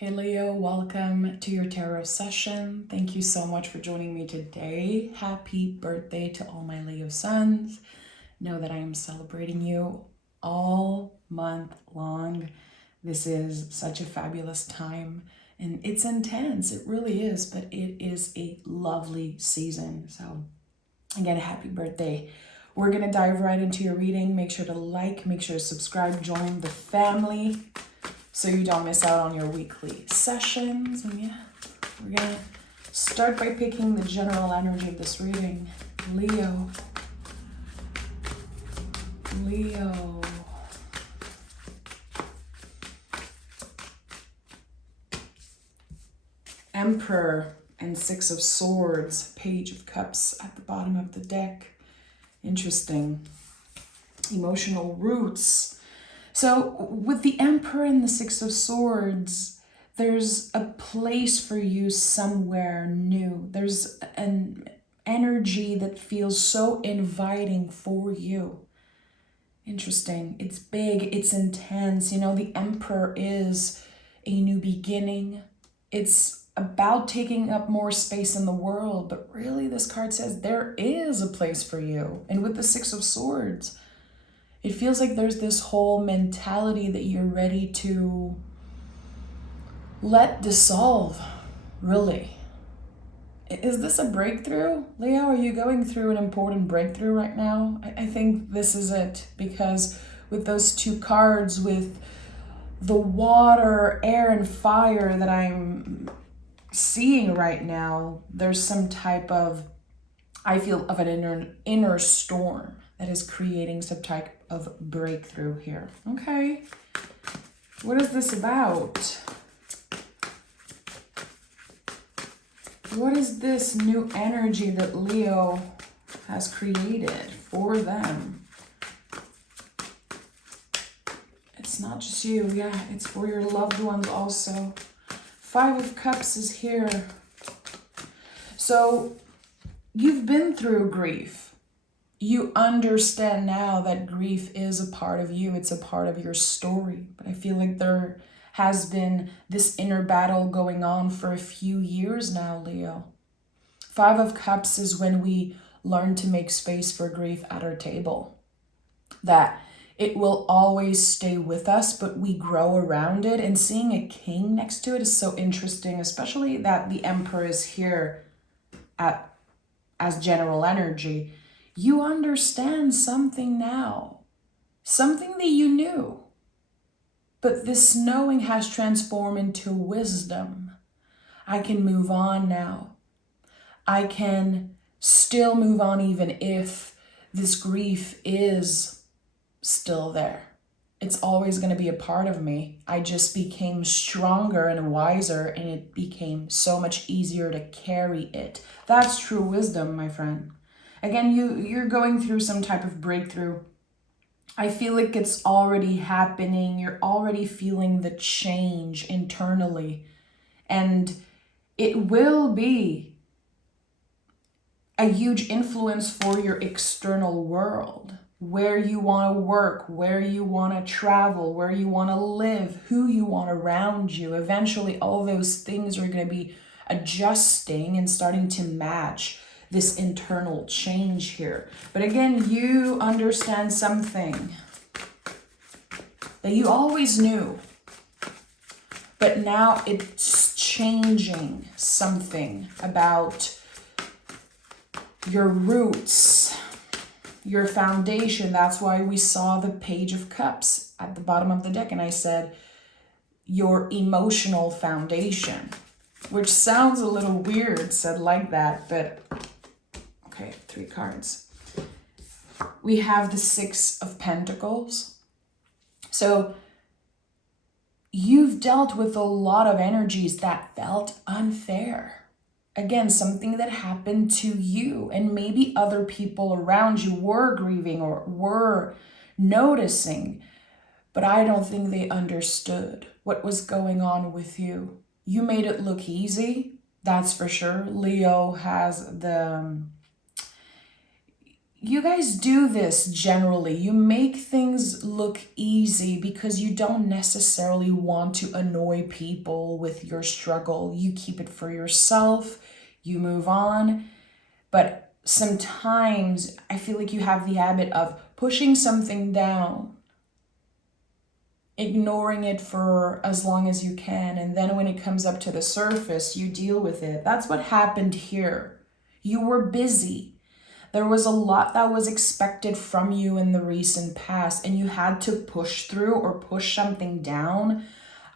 Hey Leo, welcome to your tarot session. Thank you so much for joining me today. Happy birthday to all my Leo sons. Know that I am celebrating you all month long. This is such a fabulous time and it's intense. It really is, but it is a lovely season. So again, happy birthday. We're going to dive right into your reading. Make sure to like, make sure to subscribe, join the family, so you don't miss out on your weekly sessions. And yeah, we're gonna start by picking the general energy of this reading. Leo. Emperor and Six of Swords, Page of Cups at the bottom of the deck. Interesting. Emotional roots. So with the Emperor and the Six of Swords, there's a place for you somewhere new. There's an energy that feels so inviting for you. Interesting. It's big. It's intense. You know, the Emperor is a new beginning. It's about taking up more space in the world. But really, this card says there is a place for you. And with the Six of Swords, it feels like there's this whole mentality that you're ready to let dissolve, really. Is this a breakthrough? Leo, are you going through an important breakthrough right now? I think this is it, because with those two cards, with the water, air, and fire that I'm seeing right now, there's some type of, I feel, of an inner storm that is creating some type of breakthrough here. Okay. What is this about? What is this new energy that Leo has created for them? It's not just you. Yeah, it's for your loved ones also. Five of Cups is here. So you've been through grief. You understand now that grief is a part of you. It's a part of your story. But I feel like there has been this inner battle going on for a few years now, Leo. Five of Cups is when we learn to make space for grief at our table. That it will always stay with us, but we grow around it. And seeing a king next to it is so interesting, especially that the Emperor is here as general energy. You understand something now, something that you knew, but this knowing has transformed into wisdom. I can move on now. I can still move on even if this grief is still there. It's always going to be a part of me. I just became stronger and wiser, and it became so much easier to carry it. That's true wisdom, my friend. Again, you're going through some type of breakthrough. I feel like it's already happening. You're already feeling the change internally. And it will be a huge influence for your external world. Where you want to work, where you want to travel, where you want to live, who you want around you. Eventually, all those things are going to be adjusting and starting to match this internal change here. But again, you understand something that you always knew, but now it's changing something about your roots, your foundation. That's why we saw the Page of Cups at the bottom of the deck, and I said your emotional foundation, which sounds a little weird said like that, but okay, 3 cards. We have the Six of Pentacles. So you've dealt with a lot of energies that felt unfair. Again, something that happened to you, and maybe other people around you were grieving or were noticing, but I don't think they understood what was going on with you. You made it look easy, that's for sure. Leo has you guys do this generally. You make things look easy because you don't necessarily want to annoy people with your struggle. You keep it for yourself, you move on. But sometimes I feel like you have the habit of pushing something down, ignoring it for as long as you can, and then when it comes up to the surface, you deal with it. That's what happened here. You were busy. There was a lot that was expected from you in the recent past, and you had to push through or push something down.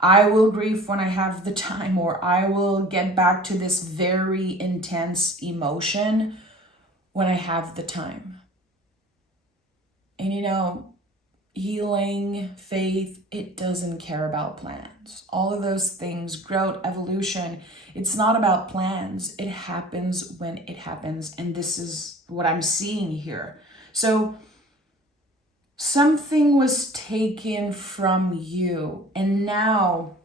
I will grieve when I have the time, or I will get back to this very intense emotion when I have the time. And you know, healing, faith, it doesn't care about plans. All of those things, growth, evolution, it's not about plans. It happens when it happens. And this is what I'm seeing here. So something was taken from you, and now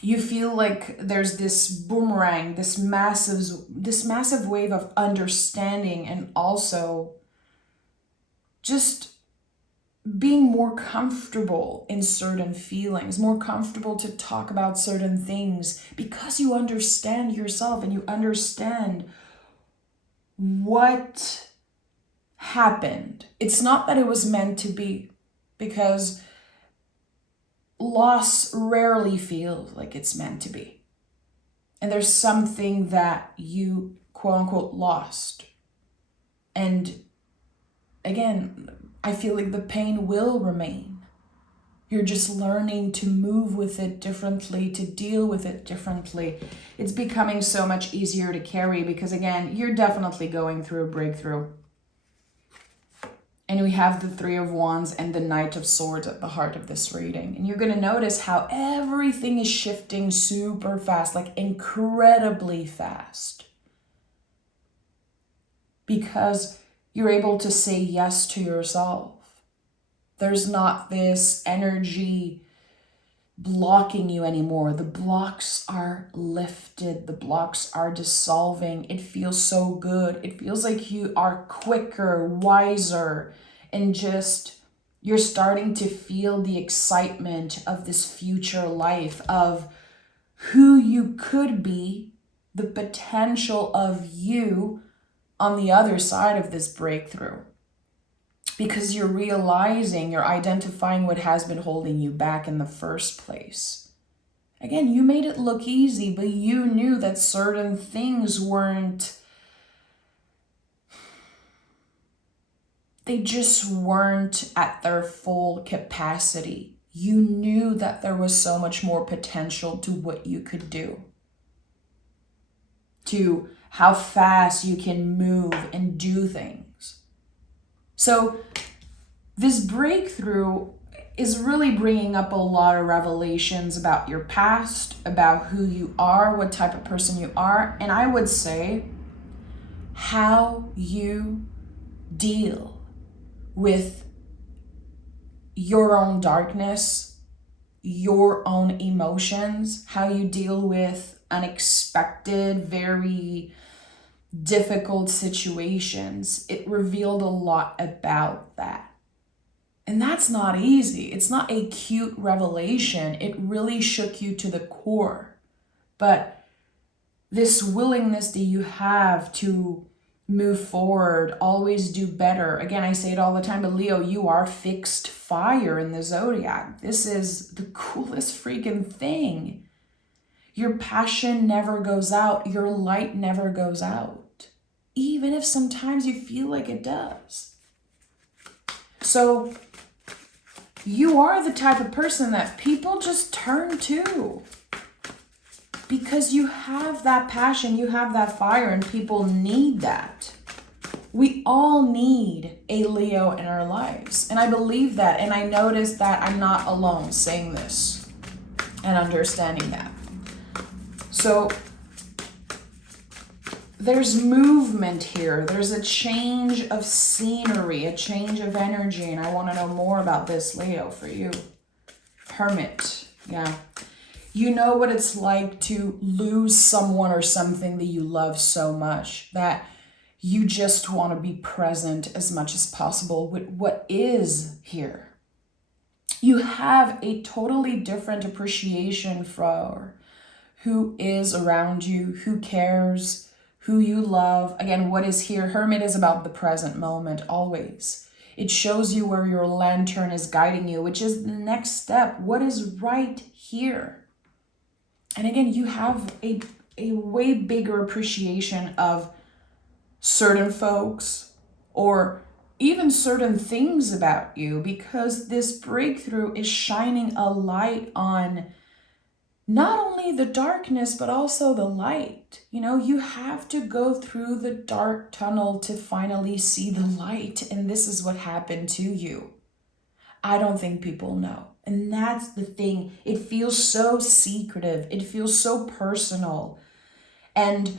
you feel like there's this boomerang, this massive wave of understanding, and also just being more comfortable in certain feelings, more comfortable to talk about certain things because you understand yourself and you understand what happened. It's not that it was meant to be, because loss rarely feels like it's meant to be. And there's something that you quote unquote lost. And again, I feel like the pain will remain. You're just learning to move with it differently, to deal with it differently. It's becoming so much easier to carry because, again, you're definitely going through a breakthrough. And we have the Three of Wands and the Knight of Swords at the heart of this reading. And you're going to notice how everything is shifting super fast, like incredibly fast. Because you're able to say yes to yourself. There's not this energy blocking you anymore. The blocks are lifted. The blocks are dissolving. It feels so good. It feels like you are quicker, wiser, and just you're starting to feel the excitement of this future life, of who you could be, the potential of you on the other side of this breakthrough. Because you're realizing, you're identifying what has been holding you back in the first place. Again, you made it look easy, but you knew that certain things they just weren't at their full capacity. You knew that there was so much more potential to what you could do, to how fast you can move and do things. So this breakthrough is really bringing up a lot of revelations about your past, about who you are, what type of person you are, and I would say how you deal with your own darkness, your own emotions, how you deal with unexpected, very difficult situations. It revealed a lot about that. And that's not easy. It's not a cute revelation. It really shook you to the core. But this willingness that you have to move forward, always do better. Again, I say it all the time, but Leo, you are fixed fire in the zodiac. This is the coolest freaking thing. Your passion never goes out. Your light never goes out. Even if sometimes you feel like it does. So you are the type of person that people just turn to. Because you have that passion, you have that fire, and people need that. We all need a Leo in our lives. And I believe that, and I notice that I'm not alone saying this and understanding that. So there's movement here. There's a change of scenery, a change of energy, and I want to know more about this, Leo, for you. Hermit, yeah. You know what it's like to lose someone or something that you love so much that You just want to be present as much as possible with what is here. You have a totally different appreciation for who is around you, who cares, who you love. Again, what is here? Hermit is about the present moment always. It shows you where your lantern is guiding you, which is the next step. What is right here? And again, you have a way bigger appreciation of certain folks or even certain things about you, because this breakthrough is shining a light on not only the darkness, but also the light. You know, you have to go through the dark tunnel to finally see the light. And this is what happened to you. I don't think people know. And that's the thing. It feels so secretive. It feels so personal. And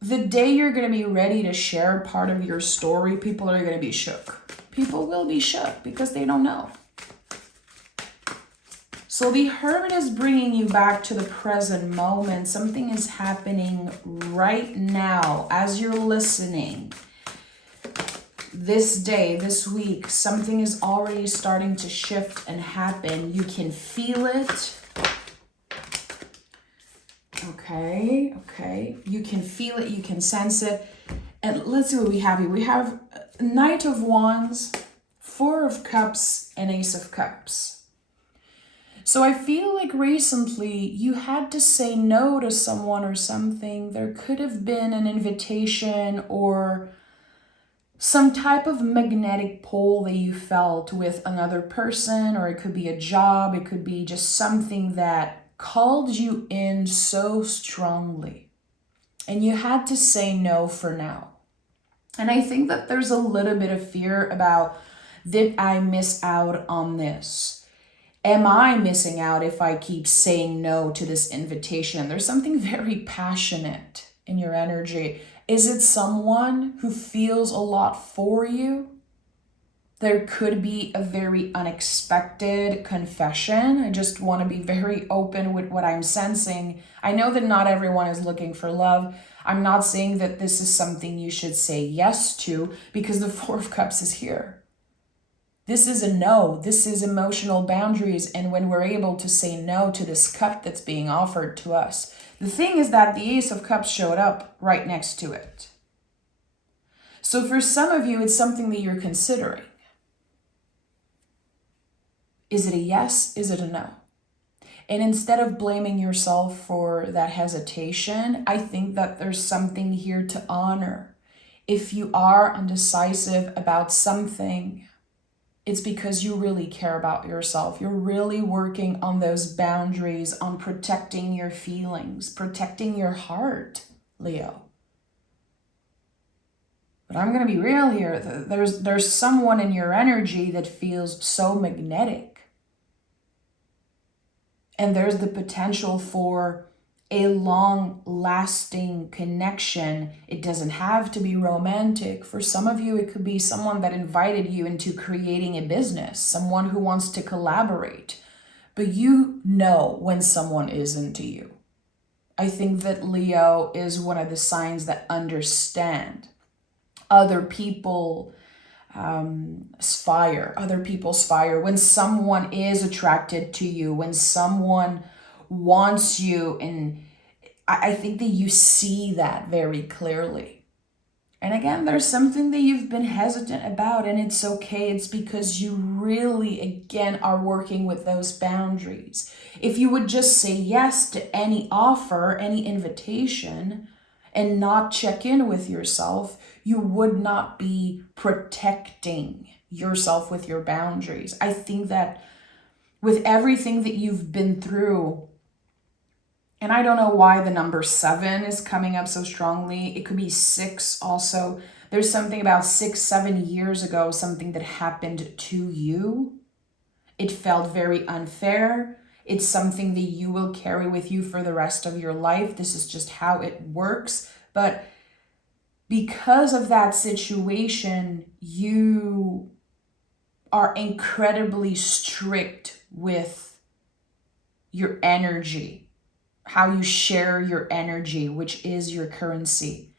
the day you're going to be ready to share part of your story, people are going to be shook. People will be shook because they don't know. So the Hermit is bringing you back to the present moment. Something is happening right now as you're listening. This day, this week, something is already starting to shift and happen. You can feel it. Okay. You can feel it, you can sense it. And let's see what we have here. We have Knight of Wands, Four of Cups, and Ace of Cups. So I feel like recently you had to say no to someone or something. There could have been an invitation or some type of magnetic pull that you felt with another person, or it could be a job, it could be just something that called you in so strongly. And you had to say no for now. And I think that there's a little bit of fear about, did I miss out on this? Am I missing out if I keep saying no to this invitation? There's something very passionate in your energy. Is it someone who feels a lot for you? There could be a very unexpected confession. I just want to be very open with what I'm sensing. I know that not everyone is looking for love. I'm not saying that this is something you should say yes to, because the Four of Cups is here. This is a no. This is emotional boundaries. And when we're able to say no to this cup that's being offered to us, the thing is that the Ace of Cups showed up right next to it. So for some of you, it's something that you're considering. Is it a yes? Is it a no? And instead of blaming yourself for that hesitation, I think that there's something here to honor. If you are undecisive about something, it's because you really care about yourself. You're really working on those boundaries, on protecting your feelings, protecting your heart, Leo. But I'm going to be real here. There's someone in your energy that feels so magnetic. And there's the potential for a long-lasting connection. It doesn't have to be romantic. For some of you, it could be someone that invited you into creating a business, someone who wants to collaborate. But you know when someone is into you. I think that Leo is one of the signs that understand other people's fire. When someone is attracted to you, when someone wants you, and I think that you see that very clearly. And again, there's something that you've been hesitant about, and it's okay. It's because you really, again, are working with those boundaries. If you would just say yes to any offer, any invitation, and not check in with yourself, you would not be protecting yourself with your boundaries. I think that with everything that you've been through, and I don't know why the number 7 is coming up so strongly. It could be 6 also. There's something about 6-7 years ago, something that happened to you. It felt very unfair. It's something that you will carry with you for the rest of your life. This is just how it works. But because of that situation, you are incredibly strict with your energy, how you share your energy, which is your currency.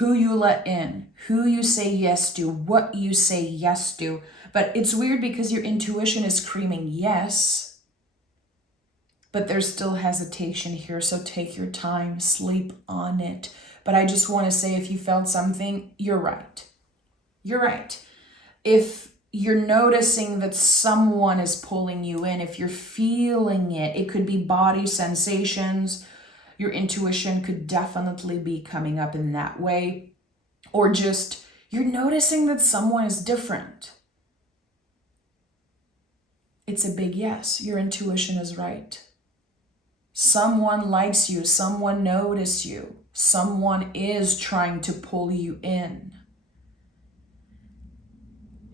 who you let in, who you say yes to, what you say yes to. But it's weird because your intuition is screaming yes, but there's still hesitation here. So take your time, sleep on it. But I just want to say, if you felt something, you're right. You're right. If you're noticing that someone is pulling you in, if you're feeling it, it could be body sensations. Your intuition could definitely be coming up in that way. Or just you're noticing that someone is different. It's a big yes. Your intuition is right. Someone likes you. Someone noticed you. Someone is trying to pull you in.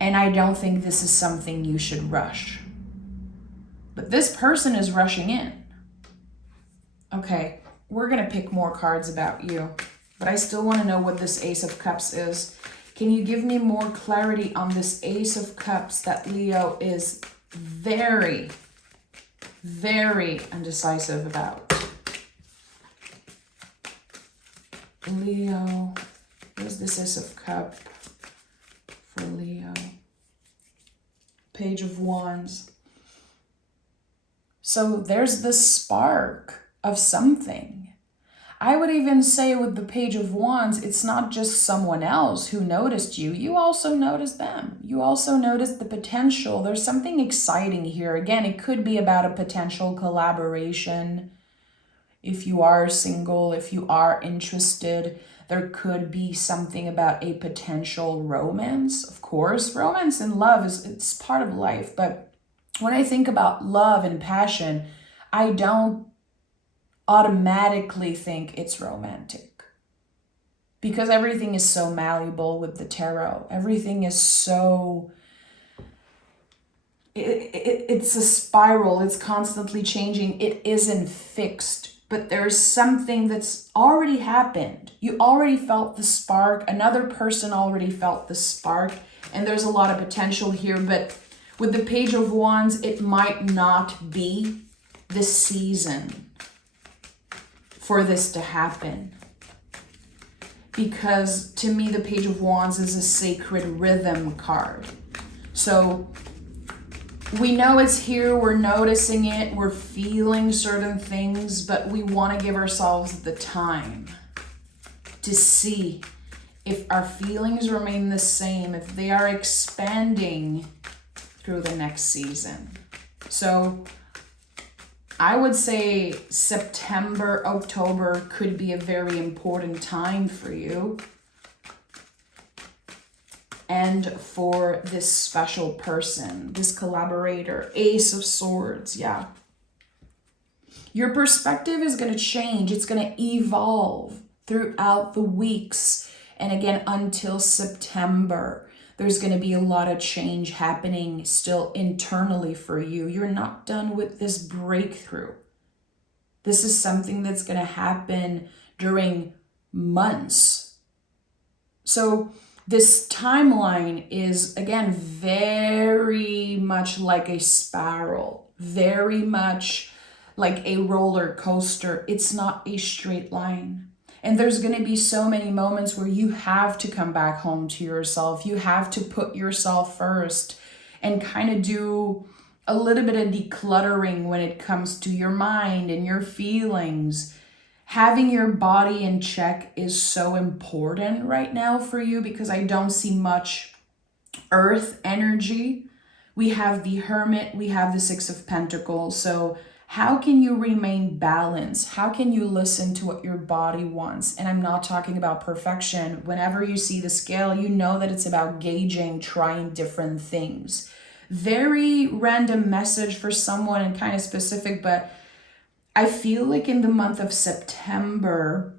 And I don't think this is something you should rush. But this person is rushing in. Okay, we're going to pick more cards about you. But I still want to know what this Ace of Cups is. Can you give me more clarity on this Ace of Cups that Leo is very, very undecisive about? Leo, what is this Ace of Cups for Leo? Page of Wands. So there's this spark of something. I would even say with the Page of Wands, it's not just someone else who noticed you. You also noticed them. You also noticed the potential. There's something exciting here. Again, it could be about a potential collaboration. If you are single, if you are interested, there could be something about a potential romance. Of course, romance and love it's part of life. But when I think about love and passion, I don't automatically think it's romantic. Because everything is so malleable with the tarot. Everything is so... It's a spiral. It's constantly changing. It isn't fixed. But there's something that's already happened. You already felt the spark. Another person already felt the spark. And there's a lot of potential here. But with the Page of Wands, it might not be the season for this to happen. Because to me, the Page of Wands is a sacred rhythm card. So we know it's here, we're noticing it, we're feeling certain things, but we want to give ourselves the time to see if our feelings remain the same, if they are expanding through the next season. So I would say September, October could be a very important time for you. And for this special person, this collaborator, Ace of Swords, yeah. Your perspective is going to change. It's going to evolve throughout the weeks. And again, until September, there's going to be a lot of change happening still internally for you. You're not done with this breakthrough. This is something that's going to happen during months. So this timeline is, again, very much like a spiral, very much like a roller coaster. It's not a straight line. And there's going to be so many moments where you have to come back home to yourself. You have to put yourself first and kind of do a little bit of decluttering when it comes to your mind and your feelings. Having your body in check is so important right now for you because I don't see much earth energy. We have the Hermit, we have the Six of Pentacles. So how can you remain balanced? How can you listen to what your body wants? And I'm not talking about perfection. Whenever you see the scale, you know that it's about gauging, trying different things. Very random message for someone and kind of specific, but I feel like in the month of September,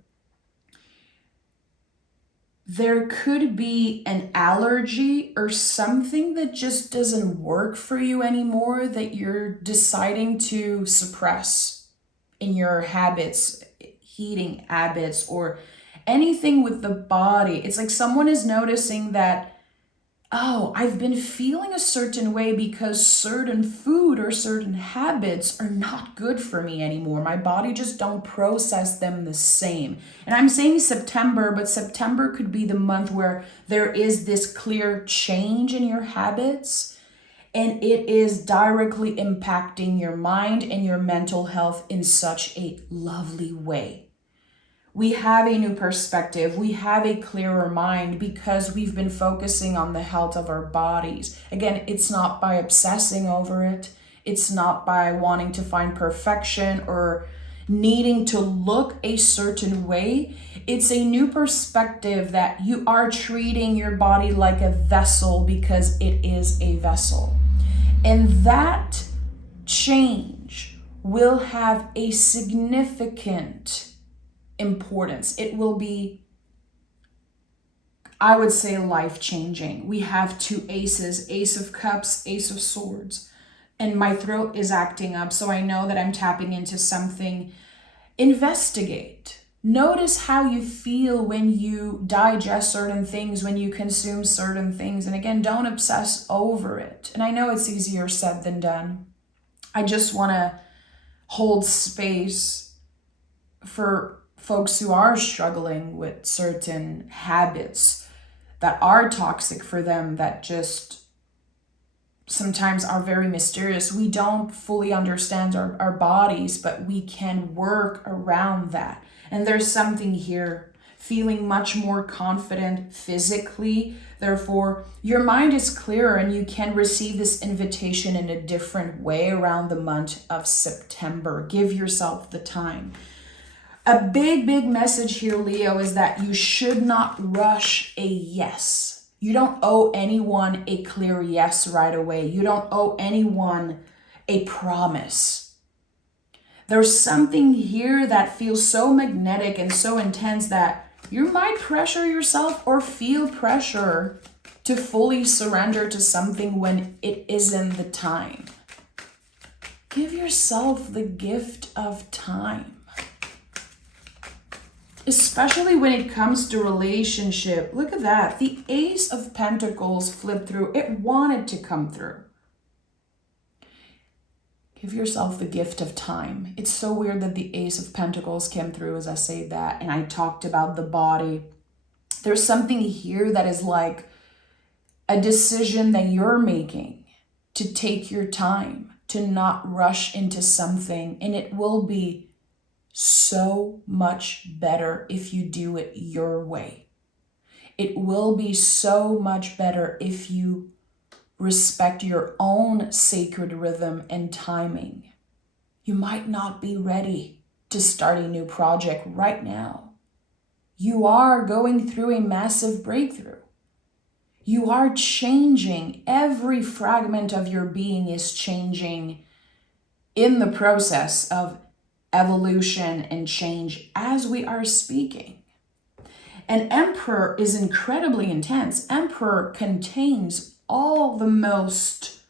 there could be an allergy or something that just doesn't work for you anymore that you're deciding to suppress in your habits, eating habits, or anything with the body. It's like someone is noticing that oh, I've been feeling a certain way because certain food or certain habits are not good for me anymore. My body just don't process them the same. And I'm saying September, but September could be the month where there is this clear change in your habits, and it is directly impacting your mind and your mental health in such a lovely way. We have a new perspective. We have a clearer mind because we've been focusing on the health of our bodies. Again, it's not by obsessing over it. It's not by wanting to find perfection or needing to look a certain way. It's a new perspective that you are treating your body like a vessel because it is a vessel. And that change will have a significant importance. It will be, I would say, life-changing. We have two aces, Ace of Cups, Ace of Swords, and my throat is acting up, so I know that I'm tapping into something. Investigate. Notice how you feel when you digest certain things, when you consume certain things, and again, don't obsess over it. And I know it's easier said than done. I just want to hold space for folks who are struggling with certain habits that are toxic for them, that just sometimes are very mysterious. We don't fully understand our bodies, but we can work around that. And there's something here, feeling much more confident physically. Therefore, your mind is clearer and you can receive this invitation in a different way around the month of September. Give yourself the time. A big message here, Leo, is that you should not rush a yes. You don't owe anyone a clear yes right away. You don't owe anyone a promise. There's something here that feels so magnetic and so intense that you might pressure yourself or feel pressure to fully surrender to something when it isn't the time. Give yourself the gift of time. Especially when it comes to relationship. Look at that. The Ace of Pentacles flipped through. It wanted to come through. Give yourself the gift of time. It's so weird that the Ace of Pentacles came through as I say that, and I talked about the body. There's something here that is like a decision that you're making to take your time, to not rush into something, and it will be so much better if you do it your way. It will be so much better if you respect your own sacred rhythm and timing. You might not be ready to start a new project right now. You are going through a massive breakthrough. You are changing. Every fragment of your being is changing in the process of evolution and change as we are speaking. And Emperor is incredibly intense. Emperor contains all the most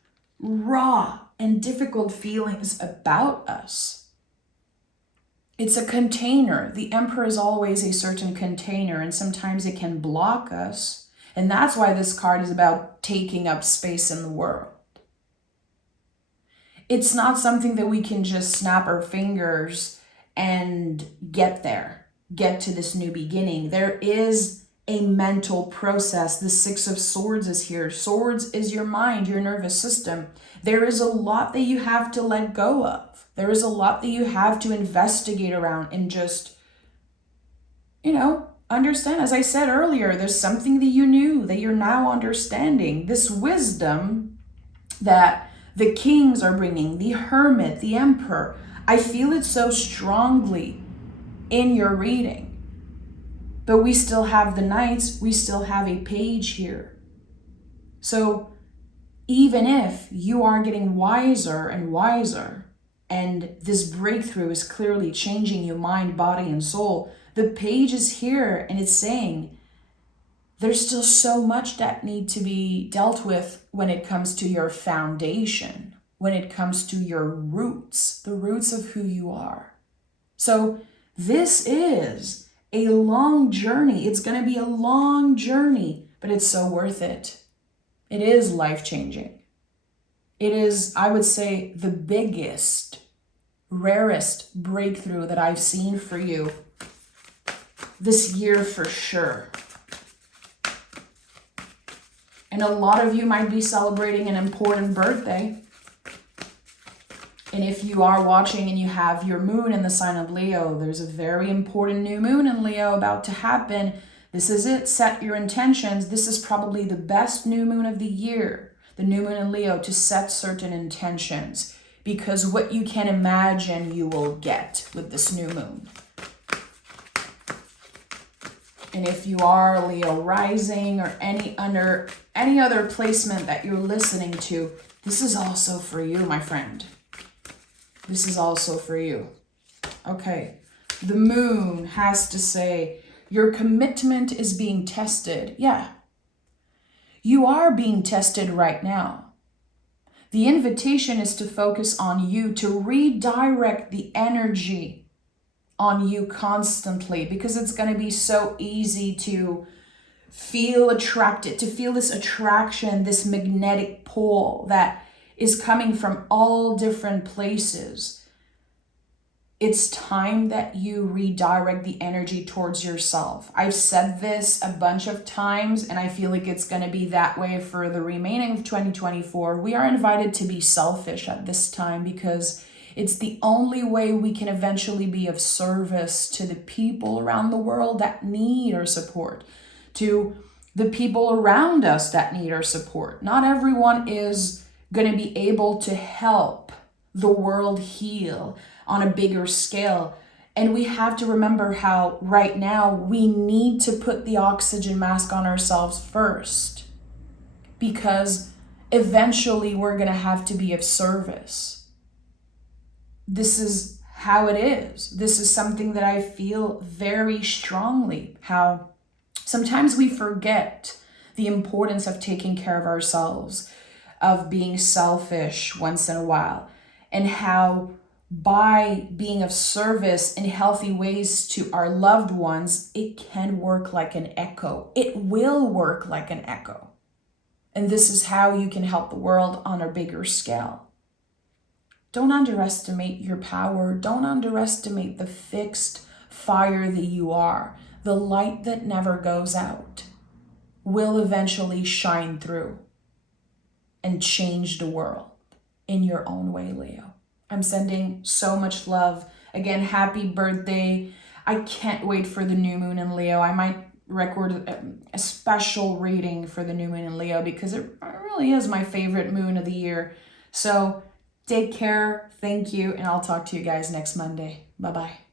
raw and difficult feelings about us. It's a container. The Emperor is always a certain container, and sometimes it can block us. And that's why this card is about taking up space in the world. It's not something that we can just snap our fingers and get there, get to this new beginning. There is a mental process. The Six of Swords is here. Swords is your mind, your nervous system. There is a lot that you have to let go of. There is a lot that you have to investigate around and just, understand. As I said earlier, there's something that you knew that you're now understanding. This wisdom that the kings are bringing, the Hermit, the Emperor. I feel it so strongly in your reading. But we still have the Knights, we still have a Page here. So even if you are getting wiser and wiser, and this breakthrough is clearly changing your mind, body, and soul, the Page is here and it's saying, there's still so much that needs to be dealt with when it comes to your foundation, when it comes to your roots, the roots of who you are. So this is a long journey. It's going to be a long journey, but it's so worth it. It is life-changing. It is, I would say, the biggest, rarest breakthrough that I've seen for you this year for sure. And a lot of you might be celebrating an important birthday. And if you are watching and you have your moon in the sign of Leo, there's a very important new moon in Leo about to happen. This is it. Set your intentions. This is probably the best new moon of the year, the new moon in Leo, to set certain intentions. Because what you can imagine, you will get with this new moon. And if you are Leo rising or any other placement that you're listening to, this is also for you, my friend. This is also for you. Okay. The moon has to say, your commitment is being tested. Yeah. You are being tested right now. The invitation is to focus on you, to redirect the energy on you constantly, because it's going to be so easy to feel attracted, to feel this attraction, this magnetic pull that is coming from all different places. It's time that you redirect the energy towards yourself. I've said this a bunch of times, and I feel like it's going to be that way for the remaining of 2024. We are invited to be selfish at this time because it's the only way we can eventually be of service to the people around the world that need our support, to the people around us that need our support. Not everyone is going to be able to help the world heal on a bigger scale. And we have to remember how right now we need to put the oxygen mask on ourselves first, because eventually we're going to have to be of service. This is how it is. This is something that I feel very strongly, how sometimes we forget the importance of taking care of ourselves, of being selfish once in a while, and how by being of service in healthy ways to our loved ones, it can work like an echo. It will work like an echo. And this is how you can help the world on a bigger scale. Don't underestimate your power. Don't underestimate the fixed fire that you are. The light that never goes out will eventually shine through and change the world in your own way, Leo. I'm sending so much love. Again, happy birthday. I can't wait for the new moon in Leo. I might record a special reading for the new moon in Leo because it really is my favorite moon of the year. So take care. Thank you. And I'll talk to you guys next Monday. Bye-bye.